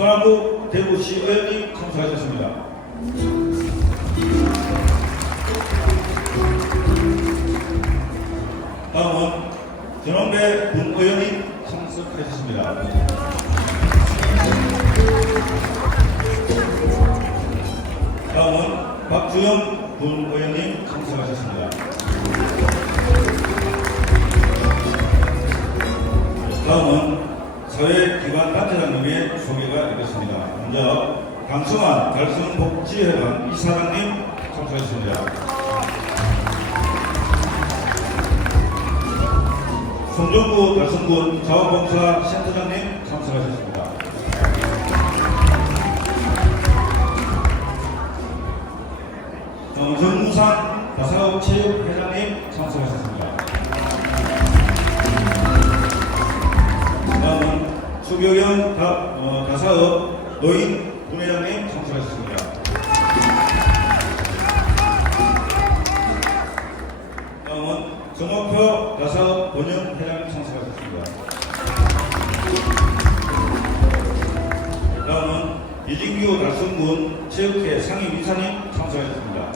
손아무 대구시 의원님 참석하셨습니다. 다음은 전원배 분 의원님 참석하셨습니다. 다음은 박주영 분 의원님 참석하셨습니다. 다음은 기관 단체장님의 소개가 있겠습니다. 먼저 강성환 달성복지회관 이사장님 참석하셨습니다. 송정구 달성군 자원봉사 센터장님 참석하셨습니다. 어, 정무상 다사업 체육회장님 참석하셨습니다. 수교영 다, 어, 다사업 노인 분회장님 참석하셨습니다. 다음은 정옥표 다사업 본영회장님 참석하셨습니다. 다음은 이진규 달성군 체육회 상임이사님 참석하셨습니다.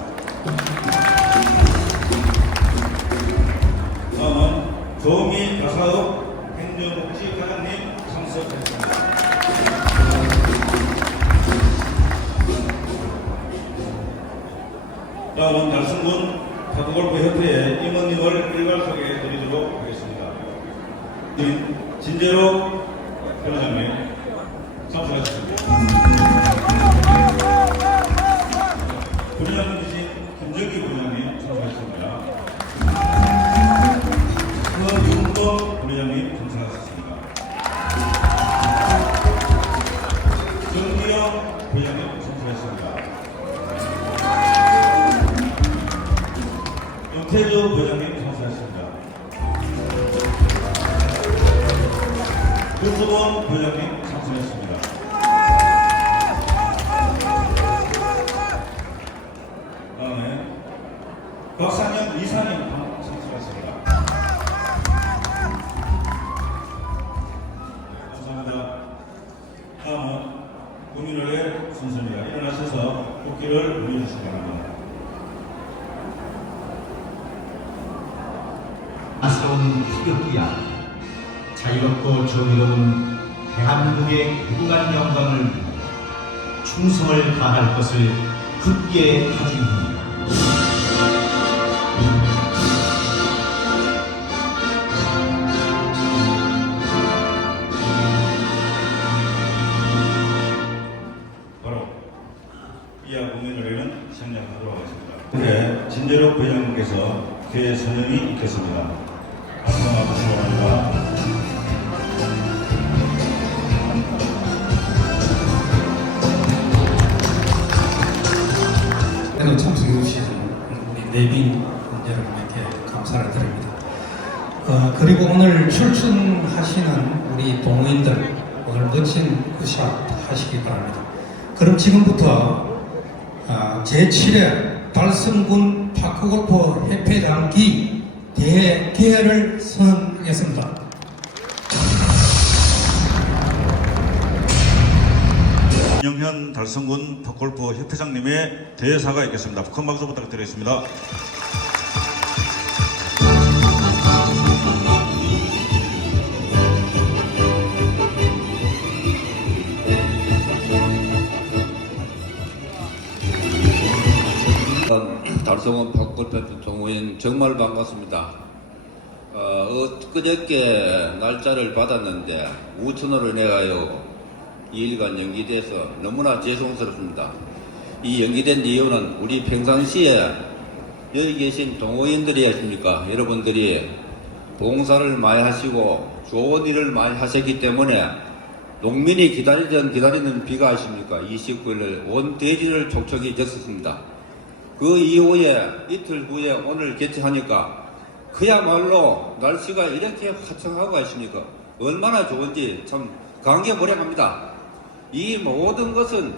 다음은 조미 다사업 행정복지 과장님 참석하셨습니 다. 다음은 달성군 파도골프협회의 임원님을 일괄 소개해 드리도록 하겠습니다. 진- 진재로 변호사님 참석하셨습니다. कृ수범 부장님 참석하셨습니다. 다음에 박상현 이사님 참석하셨습니다. 네, 감사합니다. 다음은 국민의회 순서입니다. 일어나셔서 국기를 올려주시기 바랍니다. 아스러운 태극기야 자유롭고 정의로운 대한민국의 무궁한 영광을 위해 충성을 다할 것을 굳게 다짐합니다. 바로 이하 국민의회는 생략하도록 하겠습니다. 네, 진재록 부장님께서 교회 선언이 있겠습니다. 내빈 여러분에게 감사를 드립니다. 어, 그리고 오늘 출전하시는 우리 동호인들 오늘 멋진 구샷 하시기 바랍니다. 그럼 지금부터 어, 제7회 달성군 파크골프 협회장기 대개회를 선언하겠습니다. 달성군 덕골프 협회장님의 대사가 있겠습니다. 큰 박수 부탁드리겠습니다. 달성원 박골패 동호인 정말 반갑습니다. 어, 엊그저께 날짜를 받았는데 우천으로 내가요 2일간 연기돼서 너무나 죄송스럽습니다. 이 연기된 이유는 우리 평상시에 여기 계신 동호인들이 아십니까? 여러분들이 봉사를 많이 하시고 좋은 일을 많이 하셨기 때문에 농민이 기다리던 기다리는 비가 아십니까? 29일 온 대지를 촉촉이 졌었습니다. 그 이후에 이틀 후에 오늘 개최하니까 그야말로 날씨가 이렇게 화창하고 있습니까? 얼마나 좋은지 참 감개무량합니다. 이 모든 것은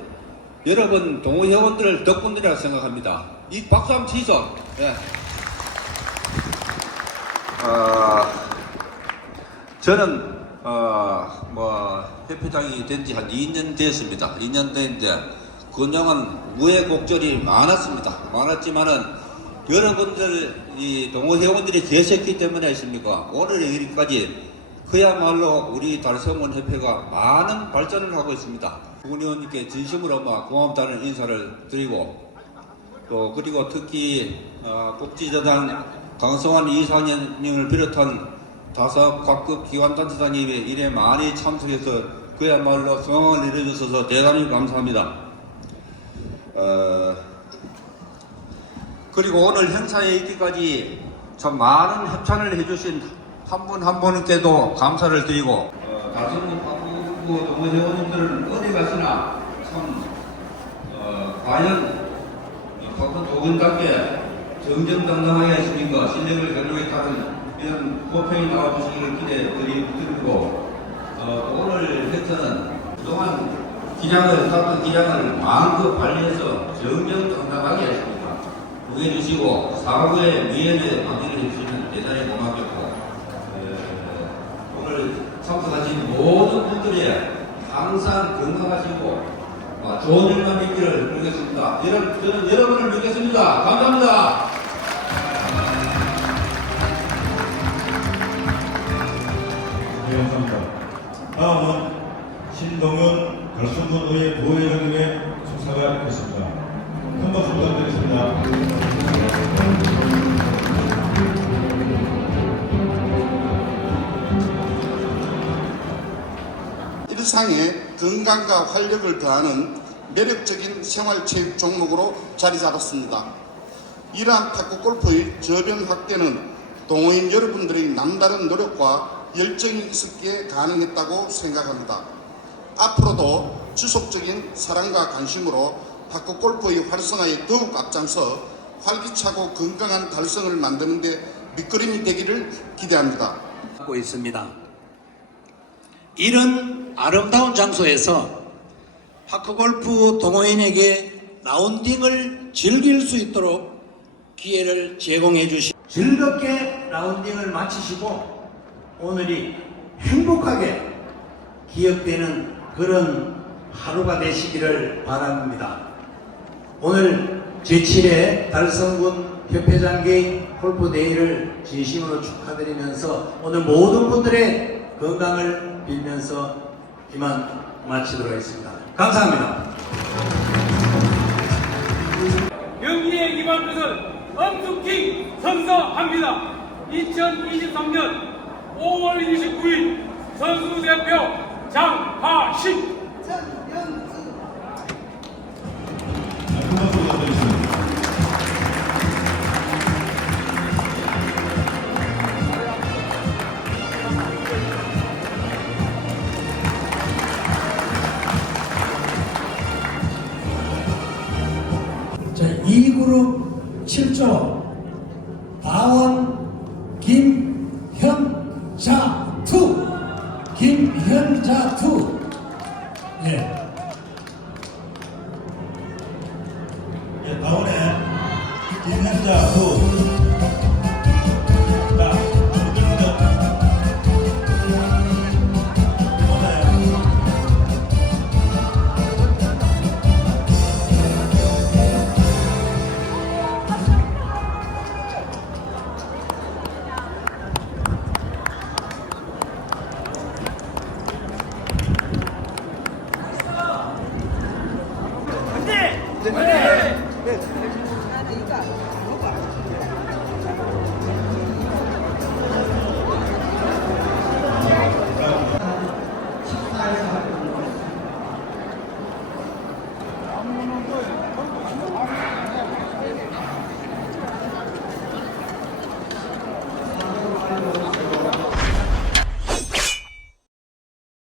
여러분 동호회원들 덕분이라고 생각합니다. 이 박수 한번 치죠. 예. 아, 저는 어, 뭐 협회장이 된 지 한 2년 됐습니다. 2년 됐는데 그동안 무해곡절이 많았습니다. 많았지만은 여러분들 이 동호 회원들이 계셨기 때문에 있습니까? 오늘의 일까지 그야말로 우리 달성원 협회가 많은 발전을 하고 있습니다. 부군 의원님께 진심으로 뭐 고맙다는 인사를 드리고 또 그리고 특히 어, 복지재단 강성환 이사님을 비롯한 다섯 각급 기관단체장님의 일에 많이 참석해서 그야말로 성황을 이뤄주셔서 대단히 감사합니다. 어, 그리고 오늘 행사에 있기까지 참 많은 협찬을 해주신 한 분 한 분께도 감사를 드리고 어, 다성군 박구구 동호회원님들은 어디 가시나 참 어, 과연 박근 도군답게 정정당당하게 하십니까 실력을 가지고 있다는 이런 호평이 나와주시기를 기대드리고 어, 오늘 행사는 그동안 기량을 닦은 기량을 마음껏 발휘해서 정정당당하게 했습니다. 응해주시고 사고의 미연에 방지를 해주시면 대단히 에, 오늘 참석하신 분들이 항상 건강하시고 아, 좋은 일만 있기를 빌겠습니다. 여러분, 저는 여러분을 믿겠습니다. 감사합니다. 네, 감사합니다. 다음은 신동현 달성군 의회 부회장님의 축사가 있겠습니다. 큰 박수 부탁드리겠습니다. 일상에 건강과 활력을 더하는 매력적인 생활체육 종목으로 자리 잡았습니다. 이러한 탁구 골프의 저변 확대는 동호인 여러분들의 남다른 노력과 열정이 있었기에 가능했다고 생각합니다. 앞으로도 지속적인 사랑과 관심으로 탁구 골프의 활성화에 더욱 앞장서 활기차고 건강한 달성을 만드는 데 밑거름이 되기를 기대합니다. 하고 있습니다. 이런 아름다운 장소에서 파크골프 동호인에게 라운딩을 즐길 수 있도록 기회를 제공해 주시 즐겁게 라운딩을 마치시고 오늘이 행복하게 기억되는 그런 하루가 되시기를 바랍니다. 오늘 제7회 달성군 협회장기 골프 대회를 진심으로 축하드리면서 오늘 모든 분들의 건강을 빌면서 이만 마치도록 하겠습니다. 감사합니다. 경기에 임할 것을 엄숙히 선서합니다. 2023년 5월 29일 선수대표 장하식 그룹 7조 다원 김현자 투. 김현자 투. 예. 예, 다원의 김현자 후